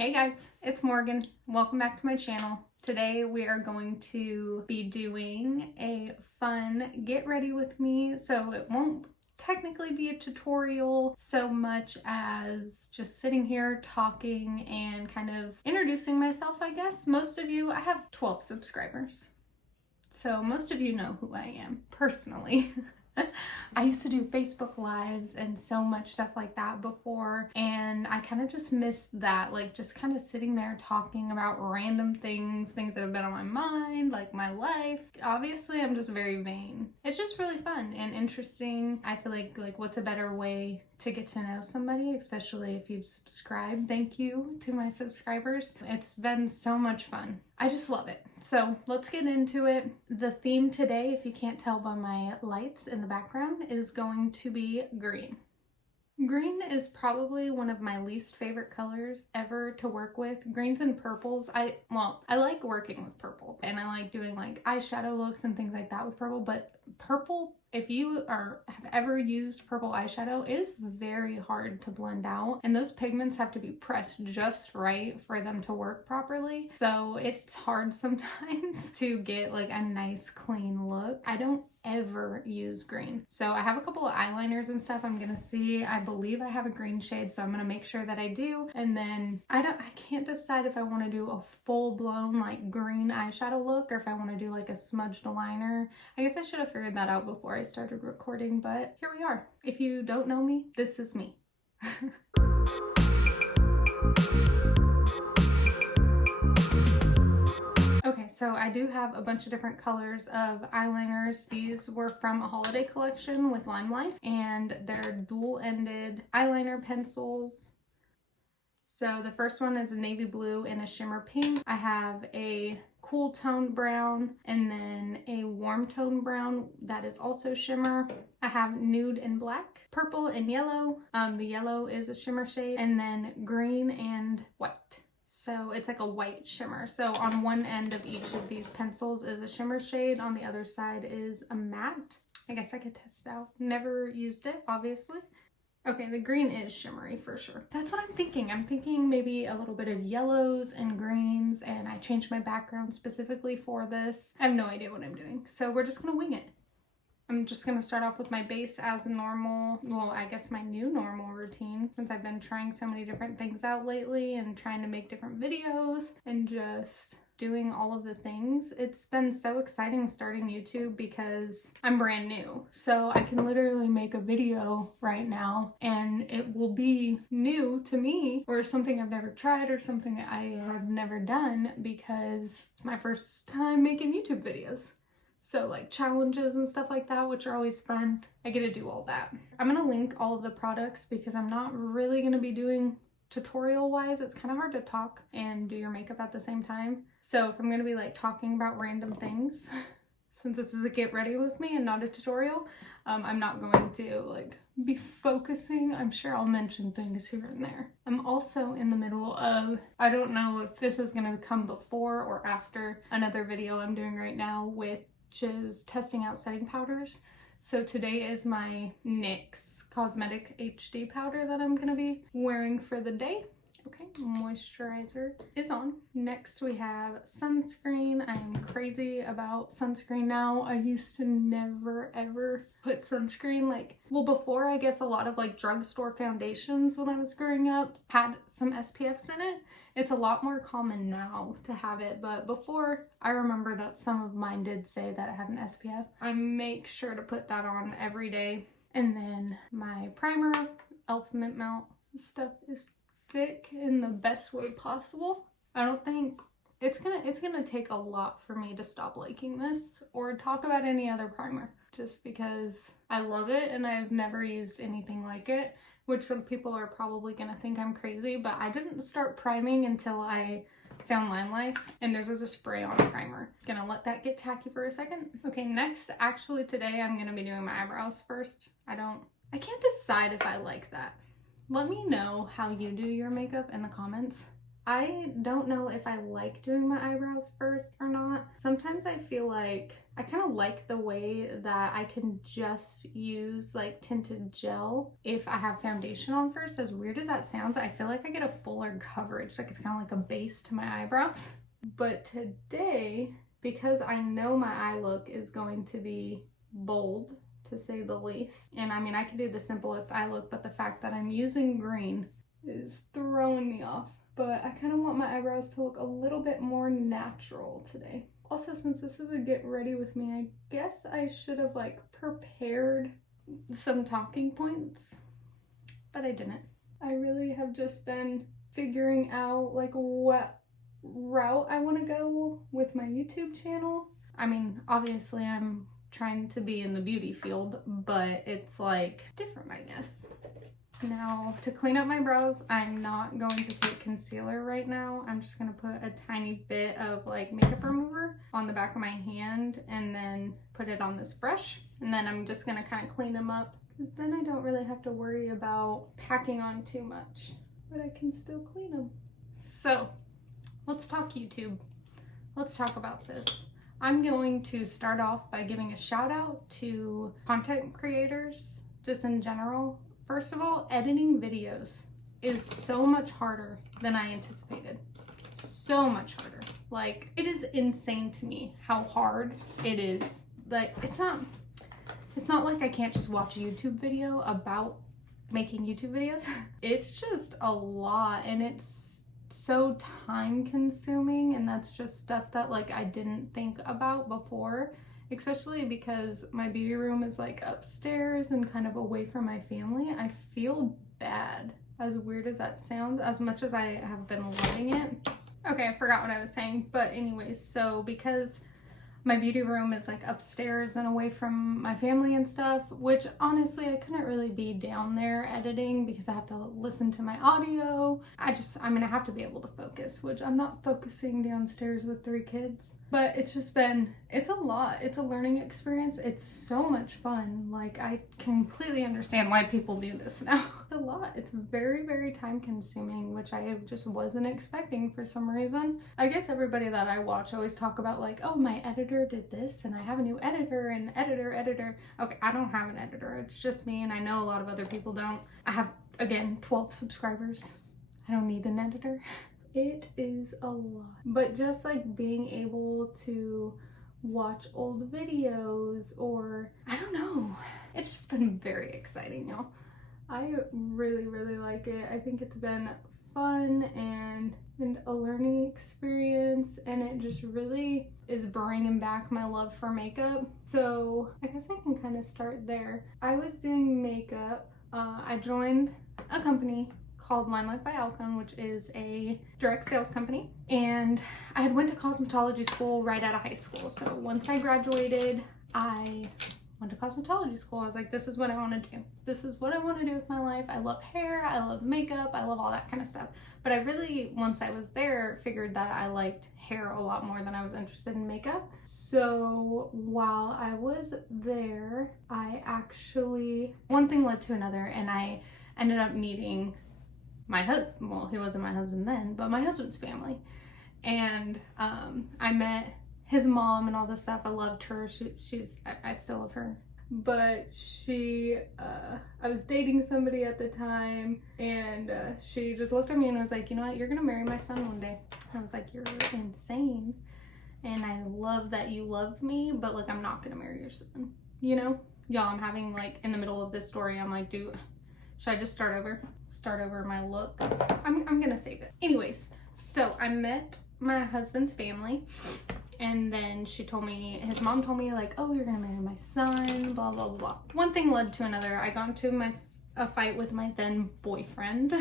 Hey guys, it's Morgan. Welcome back to my channel. Today we are going to be doing a fun get ready with me. So it won't technically be a tutorial so much as just sitting here talking and kind of introducing myself, I guess. Most of you, I have 12 subscribers. So most of you know who I am personally. I used to do Facebook Lives and so much stuff like that before, and I kind of just missed that, like just kind of sitting there talking about random things that have been on my mind, like my life. Obviously, I'm just very vain. It's just really fun and interesting. I feel like what's a better way to get to know somebody, especially if you've subscribed. Thank you to my subscribers. It's been so much fun. I just love it. So let's get into it. The theme today, if you can't tell by my lights in the background, is going to be green. Green is probably one of my least favorite colors ever to work with. Greens and purples, I like working with purple and I like doing like eyeshadow looks and things like that with purple, but purple, if you have ever used purple eyeshadow, it is very hard to blend out, and those pigments have to be pressed just right for them to work properly. So it's hard sometimes to get like a nice clean look. I don't ever use green. So I have a couple of eyeliners and stuff I'm gonna see. I believe I have a green shade, so I'm gonna make sure that I do. And then I can't decide if I want to do a full-blown like green eyeshadow look or if I want to do like a smudged liner. I guess I should have figured that out before I started recording, but here we are. If you don't know me, this is me. Okay, so I do have a bunch of different colors of eyeliners. These were from a holiday collection with Limelife, and they're dual-ended eyeliner pencils. So the first one is a navy blue and a shimmer pink. I have a cool toned brown and then a warm toned brown that is also shimmer. I have nude and black, purple and yellow. The yellow is a shimmer shade, and then green and white. So it's like a white shimmer. So on one end of each of these pencils is a shimmer shade. On the other side is a matte. I guess I could test it out. Never used it, obviously. Okay, the green is shimmery for sure. That's what I'm thinking. I'm thinking maybe a little bit of yellows and greens, and I changed my background specifically for this. I have no idea what I'm doing, so we're just gonna wing it. I'm just gonna start off with my base as normal. Well, I guess my new normal routine, since I've been trying so many different things out lately and trying to make different videos and just doing all of the things. It's been so exciting starting YouTube because I'm brand new. So I can literally make a video right now and it will be new to me, or something I've never tried or something I have never done because it's my first time making YouTube videos. So like challenges and stuff like that, which are always fun. I get to do all that. I'm gonna link all of the products because I'm not really gonna be doing tutorial wise. It's kind of hard to talk and do your makeup at the same time. So if I'm gonna be like talking about random things, since this is a get ready with me and not a tutorial, I'm not going to like be focusing. I'm sure I'll mention things here and there. I'm also in the middle of, I don't know if this is gonna come before or after another video I'm doing right now, which is testing out setting powders. So today is my NYX Cosmetic HD powder that I'm gonna be wearing for the day. Okay, moisturizer is on. Next we have sunscreen. I am crazy about sunscreen now. I used to never ever put sunscreen, like, well, before I guess a lot of like drugstore foundations when I was growing up had some SPFs in it. It's a lot more common now to have it, but before I remember that some of mine did say that it had an SPF. I make sure to put that on every day. And then my primer, e.l.f. Mint Melt. This stuff is thick in the best way possible. I don't think it's gonna take a lot for me to stop liking this or talk about any other primer, just because I love it and I've never used anything like it, which some people are probably gonna think I'm crazy, but I didn't start priming until I found Limelife, and theirs is a spray-on primer. Gonna let that get tacky for a second. Okay, next, actually today I'm gonna be doing my eyebrows first. I can't decide if I like that. Let me know how you do your makeup in the comments. I don't know if I like doing my eyebrows first or not. Sometimes I feel like I kind of like the way that I can just use like tinted gel if I have foundation on first. As weird as that sounds, I feel like I get a fuller coverage. Like it's kind of like a base to my eyebrows. But today, because I know my eye look is going to be bold, to say the least. And I mean, I could do the simplest eye look, but the fact that I'm using green is throwing me off. But I kind of want my eyebrows to look a little bit more natural today. Also, since this is a get ready with me, I guess I should have like prepared some talking points, but I didn't. I really have just been figuring out like what route I want to go with my YouTube channel. I mean, obviously I'm trying to be in the beauty field, but it's like different, I guess. Now, to clean up my brows, I'm not going to take concealer right now. I'm just going to put a tiny bit of like makeup remover on the back of my hand and then put it on this brush. And then I'm just going to kind of clean them up, because then I don't really have to worry about packing on too much, but I can still clean them. So let's talk YouTube. Let's talk about this. I'm going to start off by giving a shout out to content creators just in general. First of all, editing videos is so much harder than I anticipated. So much harder. Like, it is insane to me how hard it is. Like, it's not like I can't just watch a YouTube video about making YouTube videos. It's just a lot, and it's so time consuming, and that's just stuff that like I didn't think about before. Especially because my beauty room is like upstairs and kind of away from my family. I feel bad, as weird as that sounds, as much as I have been loving it. Okay, I forgot what I was saying, but anyways, so because my beauty room is like upstairs and away from my family and stuff, which honestly I couldn't really be down there editing because I have to listen to my audio. I'm gonna have to be able to focus, which I'm not focusing downstairs with 3 kids. But it's just been, it's a lot. It's a learning experience. It's so much fun. Like, I completely understand why people do this now. It's a lot. It's very, very time consuming, which I just wasn't expecting for some reason. I guess everybody that I watch always talk about like, oh, my editor did this and I have a new editor and editor. Okay, I don't have an editor. It's just me, and I know a lot of other people don't. I have, again, 12 subscribers. I don't need an editor. It is a lot. But just like being able to watch old videos, or I don't know, it's just been very exciting, y'all. I really, really like it. I think it's been fun and a learning experience, and it just really is bringing back my love for makeup. So I guess I can kind of start there. I was doing makeup. I joined a company called Limelife by Alcon, which is a direct sales company, and I had went to cosmetology school right out of high school. So once I graduated, I went to cosmetology school. I was like, this is what I want to do. This is what I want to do with my life. I love hair, I love makeup, I love all that kind of stuff. But I really, once I was there, figured that I liked hair a lot more than I was interested in makeup. So while I was there, I actually, one thing led to another, and I ended up meeting my husband. Well, he wasn't my husband then, but my husband's family. And I met his mom and all this stuff. I loved her. I still love her. But I was dating somebody at the time, and she just looked at me and was like, you know what, you're gonna marry my son one day. I was like, you're insane. And I love that you love me, but like, I'm not gonna marry your son, you know? Y'all, I'm having like, in the middle of this story, I'm like, should I just start over my look? I'm gonna save it. Anyways, so I met my husband's family, and then his mom told me like, oh, you're gonna marry my son, blah, blah, blah. One thing led to another. I got into a fight with my then boyfriend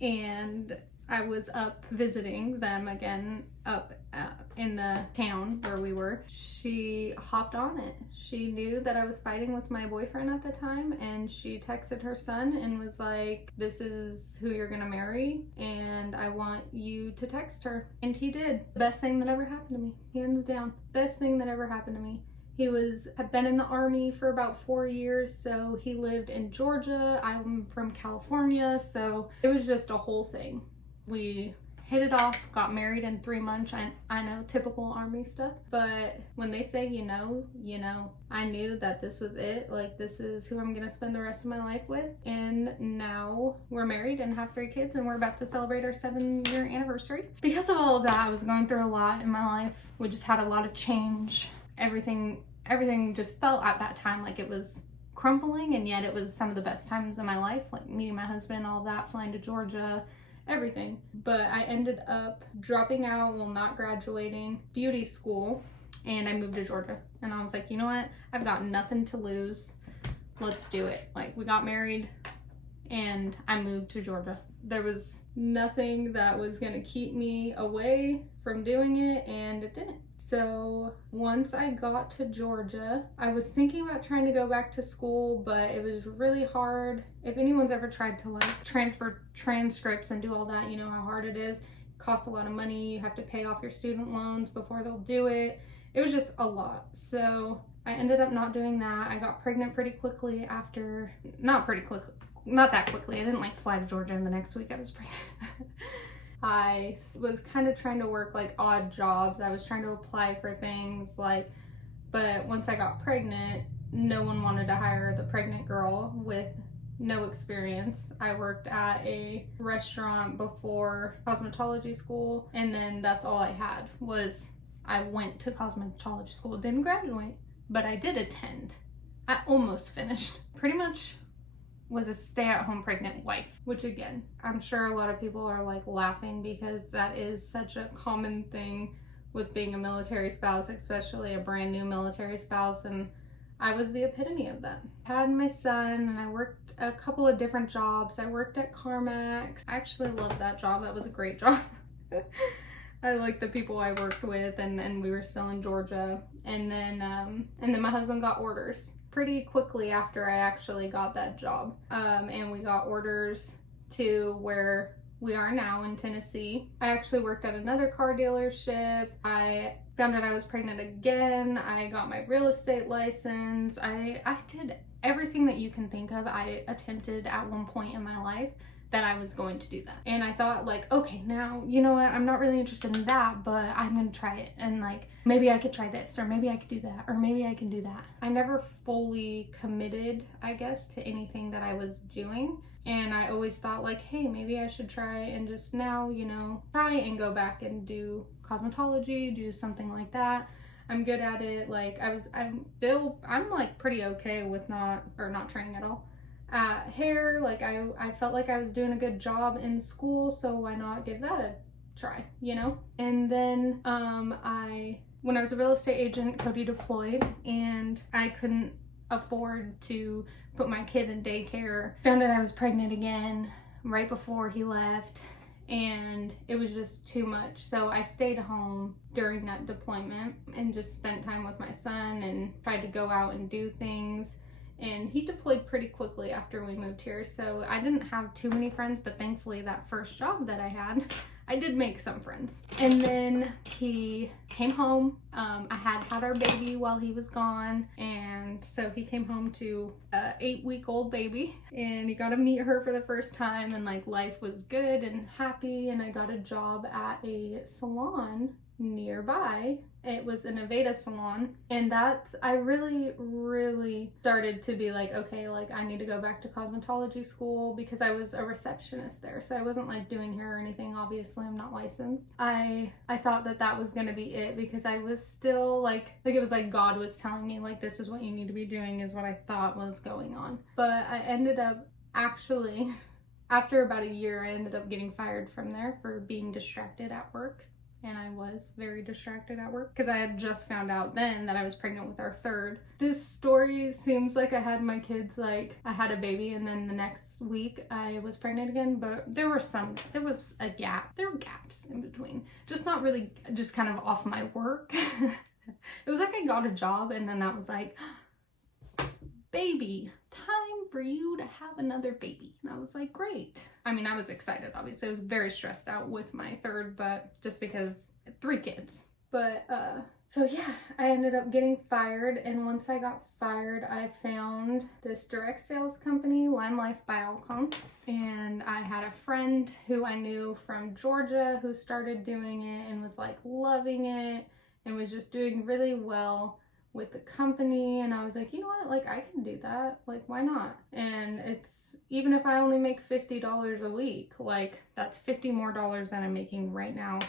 and I was up visiting them again up in the town where we were. She hopped on it. She knew that I was fighting with my boyfriend at the time, and she texted her son and was like, this is who you're gonna marry, and I want you to text her. And he did. The best thing that ever happened to me, hands down. Best thing that ever happened to me. He had been in the Army for about 4 years, so he lived in Georgia. I'm from California, so it was just a whole thing. We hit it off, got married in 3 months. I know, typical army stuff. But when they say you know, you know. I knew that this was it. Like, this is who I'm gonna spend the rest of my life with. And now we're married and have 3 kids, and we're about to celebrate our 7-year anniversary. Because of all of that, I was going through a lot in my life. We just had a lot of change. Everything just felt at that time like it was crumbling, and yet it was some of the best times in my life, like meeting my husband, all that, flying to Georgia, everything. But I ended up dropping out, well, not graduating beauty school, and I moved to Georgia. And I was like, you know what? I've got nothing to lose. Let's do it. Like, we got married and I moved to Georgia. There was nothing that was gonna keep me away from doing it, and it didn't. So once I got to Georgia, I was thinking about trying to go back to school, but it was really hard. If anyone's ever tried to like transfer transcripts and do all that, you know how hard it is. It costs a lot of money. You have to pay off your student loans before they'll do it. It was just a lot. So I ended up not doing that. I got pregnant pretty quickly after, not that quickly. I didn't like fly to Georgia and the next week I was pregnant. I was kind of trying to work like odd jobs. I was trying to apply for things like, but once I got pregnant, no one wanted to hire the pregnant girl with no experience. I worked at a restaurant before cosmetology school, and then that's all I had was I went to cosmetology school. Didn't graduate, but I did attend. I almost finished. Pretty much was a stay-at-home pregnant wife, which again, I'm sure a lot of people are like laughing because that is such a common thing with being a military spouse, especially a brand new military spouse, and I was the epitome of that. I had my son and I worked a couple of different jobs. I worked at CarMax. I actually loved that job. That was a great job. I liked the people I worked with, and we were still in Georgia. And then my husband got orders pretty quickly after I actually got that job. And we got orders to where we are now in Tennessee. I actually worked at another car dealership. I found out I was pregnant again. I got my real estate license. I did everything that you can think of. I attempted at one point in my life that I was going to do that. And I thought like, okay, now, you know what? I'm not really interested in that, but I'm gonna try it. And like, maybe I could try this, or maybe I could do that, or maybe I can do that. I never fully committed, I guess, to anything that I was doing. And I always thought like, hey, maybe I should try and just now, you know, try and go back and do cosmetology, do something like that. I'm good at it. Like I'm like pretty okay with not training at all. Hair, like I felt like I was doing a good job in school, so why not give that a try, you know? And then when I was a real estate agent, Cody deployed and I couldn't afford to put my kid in daycare. Found out I was pregnant again right before he left, and it was just too much. So I stayed home during that deployment and just spent time with my son and tried to go out and do things. And he deployed pretty quickly after we moved here, so I didn't have too many friends, but thankfully that first job that I had, I did make some friends. And then he came home. I had our baby while he was gone, and so he came home to a 8-week-old baby, and he got to meet her for the first time, and like life was good and happy, and I got a job at a salon nearby. It was an Aveda salon, and I really started to be like, okay, like I need to go back to cosmetology school, because I was a receptionist there, so I wasn't like doing hair or anything. Obviously I'm not licensed. I thought that was gonna be it, because I was still like it was like God was telling me like, this is what you need to be doing, is what I thought was going on. But I ended up actually, after about a year, I ended up getting fired from there for being distracted at work. And I was very distracted at work because I had just found out then that I was pregnant with our third. This story seems like I had my kids, like I had a baby and then the next week I was pregnant again, but there was a gap. There were gaps in between. Just not really, just kind of off my work. It was like I got a job and then that was like, baby, time for you to have another baby. And I was like, great. I mean, I was excited, obviously. I was very stressed out with my third, but just because 3 kids. But So yeah, I ended up getting fired, and once I got fired, I found this direct sales company, Limelife Brow, and I had a friend who I knew from Georgia who started doing it and was like loving it and was just doing really well with the company, and I was like, you know what, like I can do that, like why not? And it's, even if I only make $50 a week, like that's $50 more than I'm making right now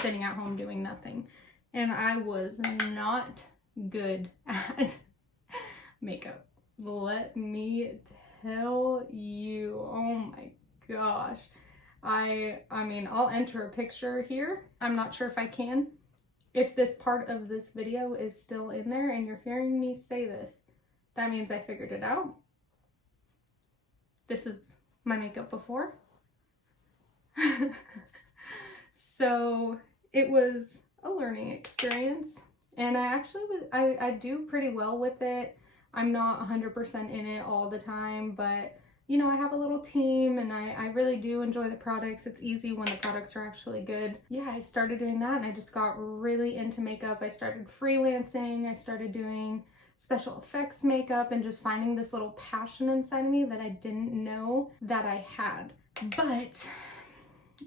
sitting at home doing nothing. And I was not good at makeup. Let me tell you. Oh my gosh. I mean, I'll enter a picture here. I'm not sure if I can. If this part of this video is still in there and you're hearing me say this, that means I figured it out. This is my makeup before. So it was a learning experience, and I do pretty well with it. I'm not 100% in it all the time, but you know, I have a little team and I really do enjoy the products. It's easy when the products are actually good. Yeah, I started doing that and I just got really into makeup. I started freelancing, I started doing special effects makeup, and just finding this little passion inside of me that I didn't know that I had. But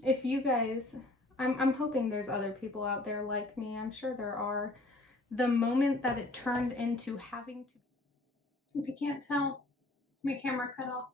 if you guys, I'm hoping there's other people out there like me. I'm sure there are. The moment that it turned into having to, if you can't tell, my camera cut off.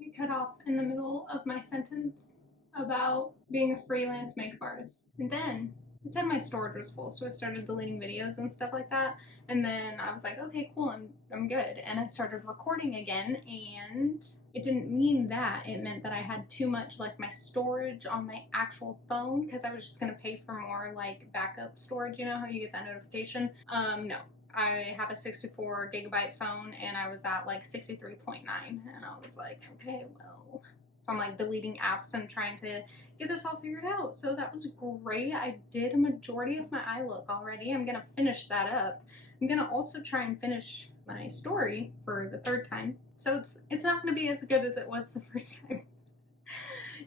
It cut off in the middle of my sentence about being a freelance makeup artist. And then it said my storage was full, so I started deleting videos and stuff like that. And then I was like, okay, cool, I'm good. And I started recording again, and it didn't mean that. It meant that I had too much, like, my storage on my actual phone, because I was just gonna pay for more, like, backup storage. You know how you get that notification? No. I have a 64 gigabyte phone, and I was at like 63.9, and I was like, okay, well, so I'm like deleting apps and trying to get this all figured out. So that was great. I did a majority of my eye look already. I'm gonna finish that up. I'm gonna also try and finish my story for the third time. So it's not gonna be as good as it was the first time.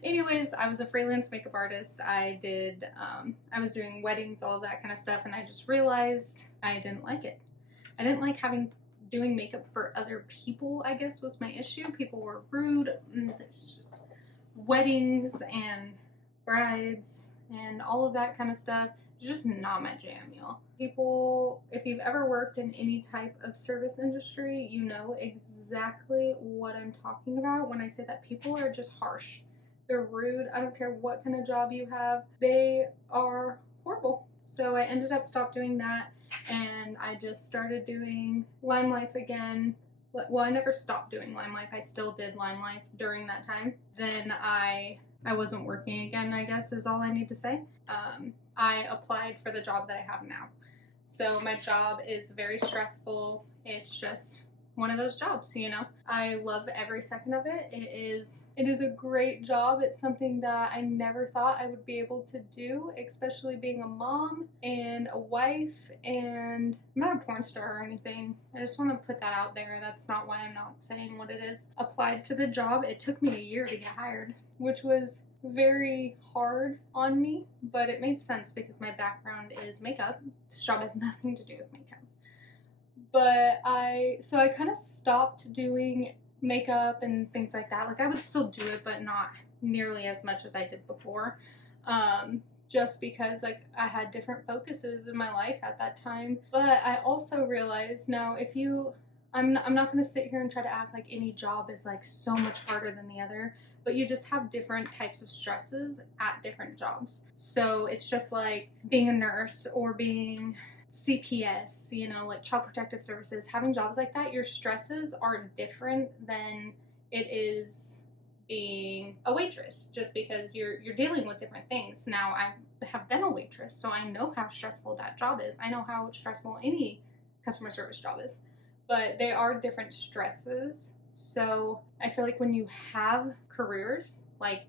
Anyways, I was a freelance makeup artist. I was doing weddings, all of that kind of stuff, and I just realized I didn't like it. I didn't like doing makeup for other people, I guess was my issue. People were rude. It's just weddings and brides and all of that kind of stuff. It's just not my jam, y'all. People, if you've ever worked in any type of service industry, you know exactly what I'm talking about when I say that people are just harsh. They're rude. I don't care what kind of job you have. They are horrible. So I ended up stopped doing that, and I just started doing Limelife again. Well, I never stopped doing Limelife. I still did Limelife during that time. Then I wasn't working again, I guess is all I need to say. I applied for the job that I have now. So my job is very stressful. It's just one of those jobs, you know. I love every second of it. It is a great job. It's something that I never thought I would be able to do, especially being a mom and a wife, and I'm not a porn star or anything. I just want to put that out there. That's not why I'm not saying what it is. Applied to the job. It took me a year to get hired, which was very hard on me, but it made sense because my background is makeup. This job has nothing to do with makeup. But I kind of stopped doing makeup and things like that. Like I would still do it, but not nearly as much as I did before. Just because like I had different focuses in my life at that time. But I also realized now I'm not going to sit here and try to act like any job is like so much harder than the other, but you just have different types of stresses at different jobs. So it's just like being a nurse or being CPS, you know, like Child Protective Services, having jobs like that, your stresses are different than it is being a waitress, just because you're dealing with different things. Now, I have been a waitress, so I know how stressful that job is. I know how stressful any customer service job is, but they are different stresses. So I feel like when you have careers like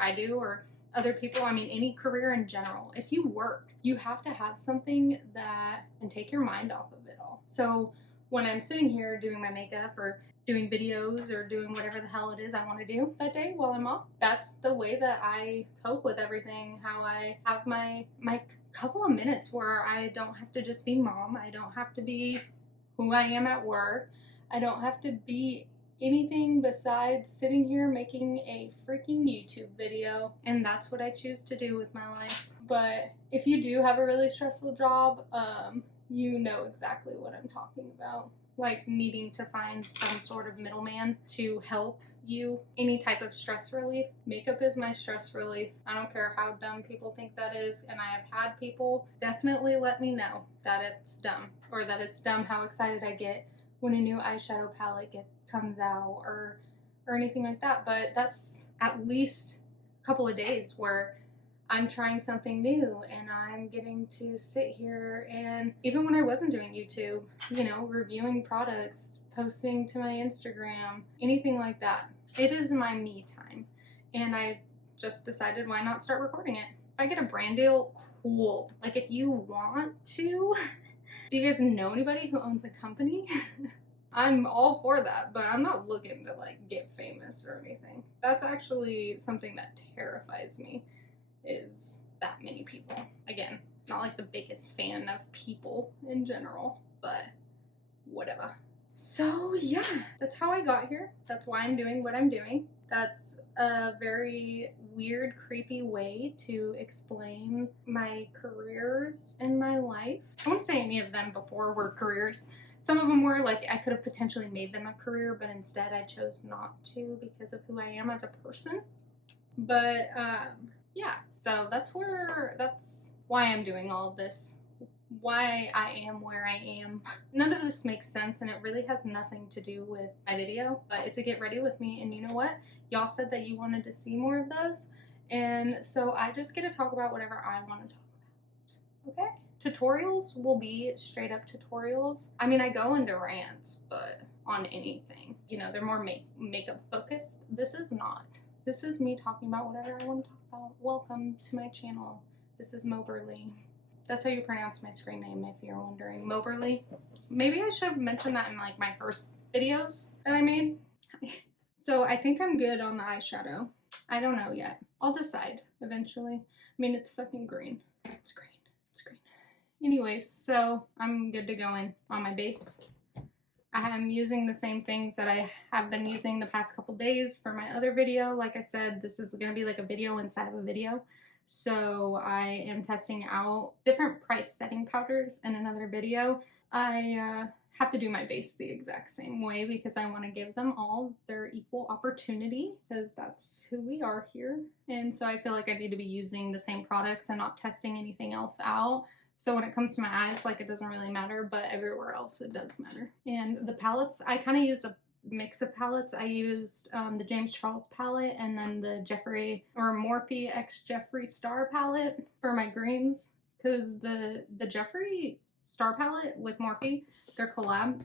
I do, or other people, I mean any career in general, if you work, you have to have something that can take your mind off of it all. So when I'm sitting here doing my makeup or doing videos or doing whatever the hell it is I want to do that day while I'm off. That's the way that I cope with everything, how I have my couple of minutes where I don't have to just be mom, I don't have to be who I am at work, I don't have to be anything besides sitting here making a freaking YouTube video, and that's what I choose to do with my life. But if you do have a really stressful job, you know exactly what I'm talking about. Like needing to find some sort of middleman to help you. Any type of stress relief. Makeup is my stress relief. I don't care how dumb people think that is, and I have had people definitely let me know that it's dumb, or that it's dumb how excited I get when a new eyeshadow palette comes out or anything like that. But that's at least a couple of days where I'm trying something new and I'm getting to sit here, and even when I wasn't doing YouTube, you know, reviewing products, posting to my Instagram, anything like that. It is my me time, and I just decided why not start recording it. If I get a brand deal, cool. Like if you want to, do you guys know anybody who owns a company? I'm all for that, but I'm not looking to like get famous or anything. That's actually something that terrifies me, is that many people. Again, not like the biggest fan of people in general, but whatever. So yeah, that's how I got here. That's why I'm doing what I'm doing. That's a very weird, creepy way to explain my careers in my life. I wouldn't say any of them before were careers. Some of them were like I could have potentially made them a career, but instead I chose not to because of who I am as a person. But yeah, so that's why I'm doing all of this, why I am where I am. None of this makes sense, and it really has nothing to do with my video, but it's a get ready with me. And you know what? Y'all said that you wanted to see more of those, and so I just get to talk about whatever I want to talk about. Okay? Tutorials will be straight up tutorials. I mean, I go into rants, but on anything. You know, they're more makeup focused. This is not. This is me talking about whatever I want to talk about. Welcome to my channel. This is Moberly. That's how you pronounce my screen name if you're wondering. Moberly. Maybe I should have mentioned that in like my first videos that I made. So I think I'm good on the eyeshadow. I don't know yet. I'll decide eventually. I mean, it's fucking green. It's green. It's green. Anyways, so I'm good to go in on my base. I am using the same things that I have been using the past couple days for my other video. Like I said, this is going to be like a video inside of a video. So I am testing out different price setting powders in another video. I have to do my base the exact same way because I want to give them all their equal opportunity, because that's who we are here. And so I feel like I need to be using the same products and not testing anything else out. So when it comes to my eyes, like, it doesn't really matter, but everywhere else it does matter. And the palettes, I kind of use a mix of palettes. I used the James Charles palette and then the Morphe X Jeffree Star palette for my greens, because the Jeffree Star palette with Morphe, their collab,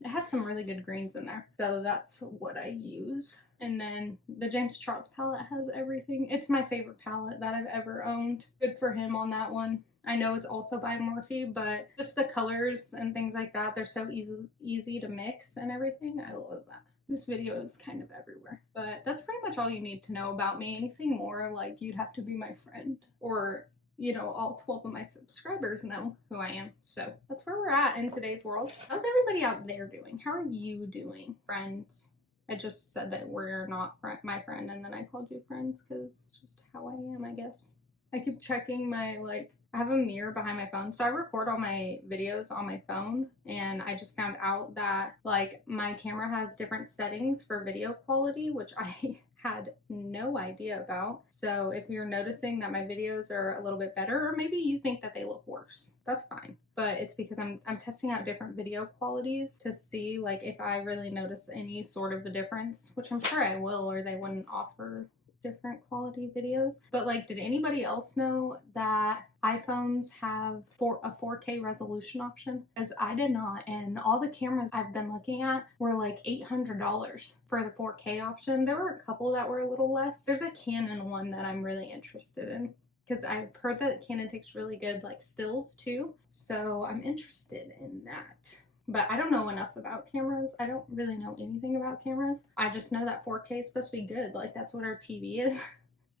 it has some really good greens in there. So that's what I use. And then the James Charles palette has everything. It's my favorite palette that I've ever owned. Good for him on that one. I know it's also by Morphe, but just the colors and things like that, they're so easy to mix and everything. I love that. This video is kind of everywhere, but that's pretty much all you need to know about me. Anything more, like, you'd have to be my friend, or, you know, all 12 of my subscribers know who I am. So that's where we're at in today's world. How's everybody out there doing? How are you doing, friends? I just said that we're not my friend, and then I called you friends because it's just how I am, I guess. I keep checking my, like, I have a mirror behind my phone, so I record all my videos on my phone, and I just found out that, like, my camera has different settings for video quality, which I had no idea about. So if you're noticing that my videos are a little bit better, or maybe you think that they look worse, that's fine. But it's because I'm testing out different video qualities to see, like, if I really notice any sort of a difference, which I'm sure I will, or they wouldn't offer different quality videos. But, like, did anybody else know that iPhones have a 4K resolution option? Because I did not, and all the cameras I've been looking at were like $800 for the 4K option. There were a couple that were a little less. There's a Canon one that I'm really interested in, because I've heard that Canon takes really good, like, stills too, so I'm interested in that. But I don't know enough about cameras. I don't really know anything about cameras. I just know that 4K is supposed to be good. Like, that's what our TV is.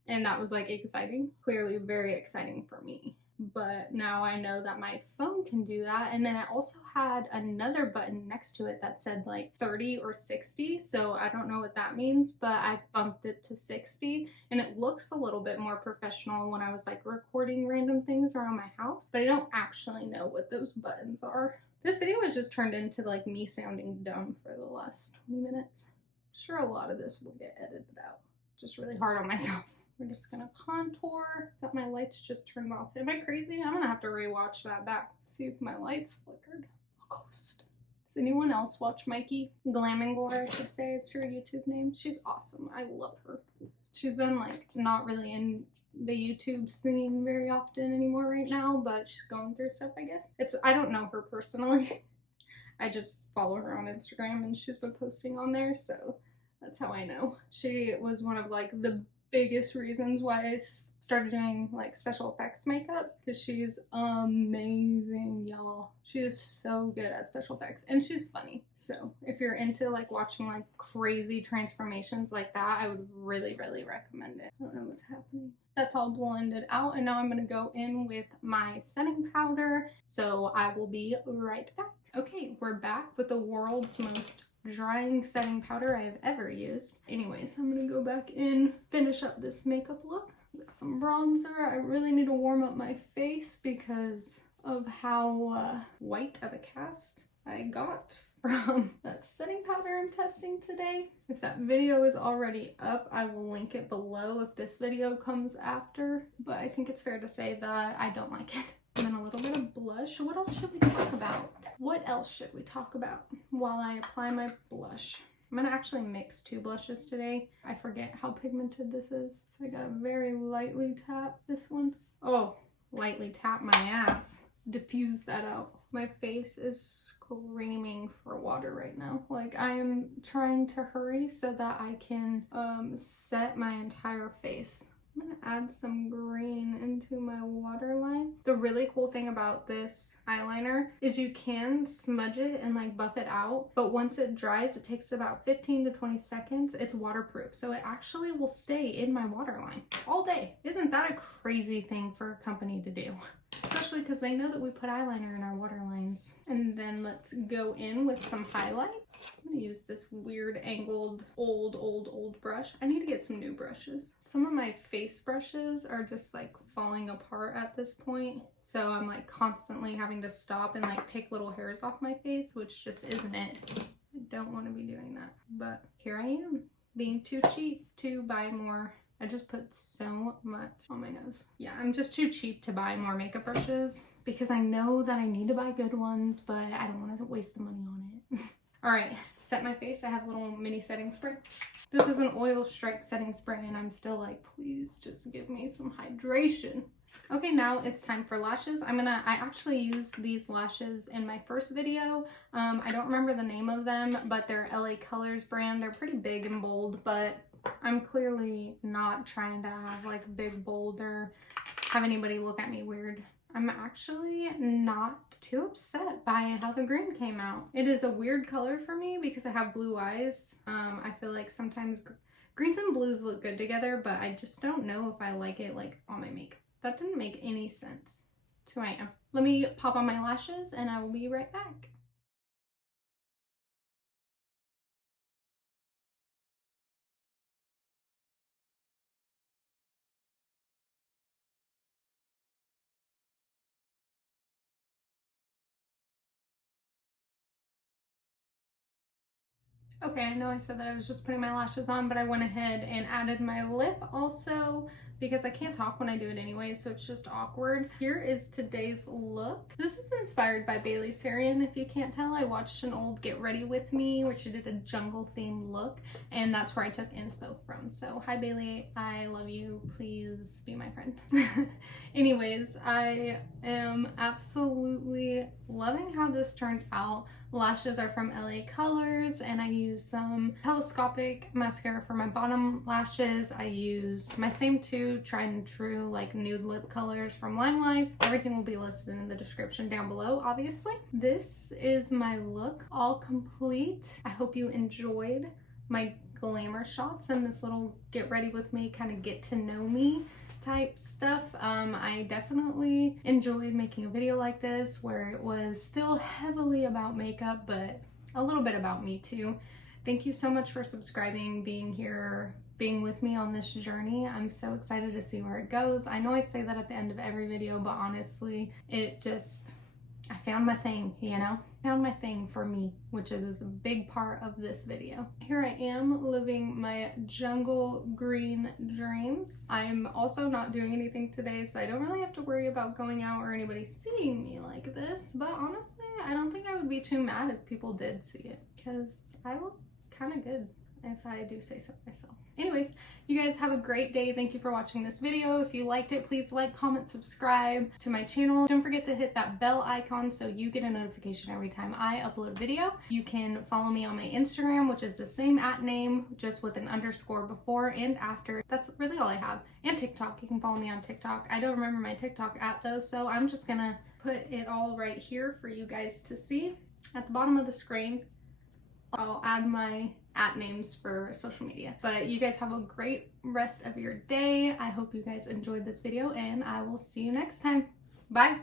And that was like exciting. Clearly very exciting for me. But now I know that my phone can do that. And then I also had another button next to it that said like 30 or 60. So I don't know what that means, but I bumped it to 60 and it looks a little bit more professional when I was like recording random things around my house, but I don't actually know what those buttons are. This video was just turned into like me sounding dumb for the last 20 minutes. I'm sure a lot of this will get edited out. Just really hard on myself. We're just gonna contour. That my lights just turned off. Am I crazy? I'm gonna have to rewatch that back. See if my lights flickered. A ghost. Does anyone else watch Mikey? Glamingore, I should say. It's her YouTube name. She's awesome. I love her. She's been like not really in the YouTube scene very often anymore right now, but she's going through stuff, I guess. I don't know her personally. I just follow her on Instagram and she's been posting on there, so that's how I know. She was one of like the biggest reasons why I started doing like special effects makeup, because she's amazing, y'all. She is so good at special effects and she's funny. So if you're into like watching like crazy transformations like that, I would really recommend it. I don't know what's happening. That's all blended out, and now I'm gonna go in with my setting powder, so I will be right back. Okay, we're back with the world's most drying setting powder I have ever used. Anyways, I'm gonna go back in, finish up this makeup look with some bronzer. I really need to warm up my face because of how white of a cast I got from that setting powder I'm testing today. If that video is already up, I will link it below if this video comes after, but I think it's fair to say that I don't like it. And then a little bit of blush. What else should we talk about? What else should we talk about while I apply my blush? I'm gonna actually mix two blushes today. I forget how pigmented this is, so I gotta very lightly tap this one. Oh, lightly tap my ass. Diffuse that out. My face is screaming for water right now. Like, I am trying to hurry so that I can set my entire face. I'm gonna add some green into my waterline. The really cool thing about this eyeliner is you can smudge it and like buff it out, but once it dries, it takes about 15 to 20 seconds. It's waterproof, so it actually will stay in my waterline all day. Isn't that a crazy thing for a company to do? Especially because they know that we put eyeliner in our waterlines. And then let's go in with some highlight. I'm gonna use this weird angled old brush. I need to get some new brushes. Some of my face brushes are just like falling apart at this point, so I'm like constantly having to stop and like pick little hairs off my face, which just isn't it. I don't want to be doing that, but here I am, being too cheap to buy more. I just put so much on my nose. Yeah, I'm just too cheap to buy more makeup brushes because I know that I need to buy good ones, but I don't want to waste the money on it. All right, set my face. I have a little mini setting spray. This is an oil strike setting spray and I'm still like, please just give me some hydration. Okay, now it's time for lashes. I actually used these lashes in my first video. I don't remember the name of them, but they're LA Colors brand. They're pretty big and bold, but I'm clearly not trying to have like big, bold, or have anybody look at me weird. I'm actually not too upset by how the green came out. It is a weird color for me because I have blue eyes. I feel like sometimes greens and blues look good together, but I just don't know if I like it like on my makeup. That didn't make any sense. That's who I am. Let me pop on my lashes and I will be right back. Okay, I know I said that I was just putting my lashes on, but I went ahead and added my lip also because I can't talk when I do it anyway, so it's just awkward. Here is today's look. This is inspired by Bailey Sarian, if you can't tell. I watched an old Get Ready With Me where she did a jungle themed look, and that's where I took inspo from. So hi Bailey, I love you, please be my friend. Anyways, I am absolutely loving how this turned out. lashes are from LA Colors, and I use some telescopic mascara for my bottom lashes. I used my same two tried and true like nude lip colors from Limelife. Everything will be listed in the description down below, obviously. This is my look all complete. I hope you enjoyed my glamour shots and this little get ready with me, kind of get to know me type stuff. I definitely enjoyed making a video like this where it was still heavily about makeup, but a little bit about me too. Thank you so much for subscribing, being here, being with me on this journey. I'm so excited to see where it goes. I know I say that at the end of every video, but honestly, I found my thing, you know? Found my thing for me, which is a big part of this video. Here I am living my jungle green dreams. I'm also not doing anything today, so I don't really have to worry about going out or anybody seeing me like this, but honestly, I don't think I would be too mad if people did see it, because I look kind of good, if I do say so myself. Anyways, you guys have a great day. Thank you for watching this video. If you liked it, please like, comment, subscribe to my channel. Don't forget to hit that bell icon so you get a notification every time I upload a video. You can follow me on my Instagram, which is the same @name, just with an underscore before and after. That's really all I have. And TikTok. You can follow me on TikTok. I don't remember my TikTok though, so I'm just gonna put it all right here for you guys to see. At the bottom of the screen, I'll add my @names for social media. But you guys have a great rest of your day. I hope you guys enjoyed this video, and I will see you next time. Bye.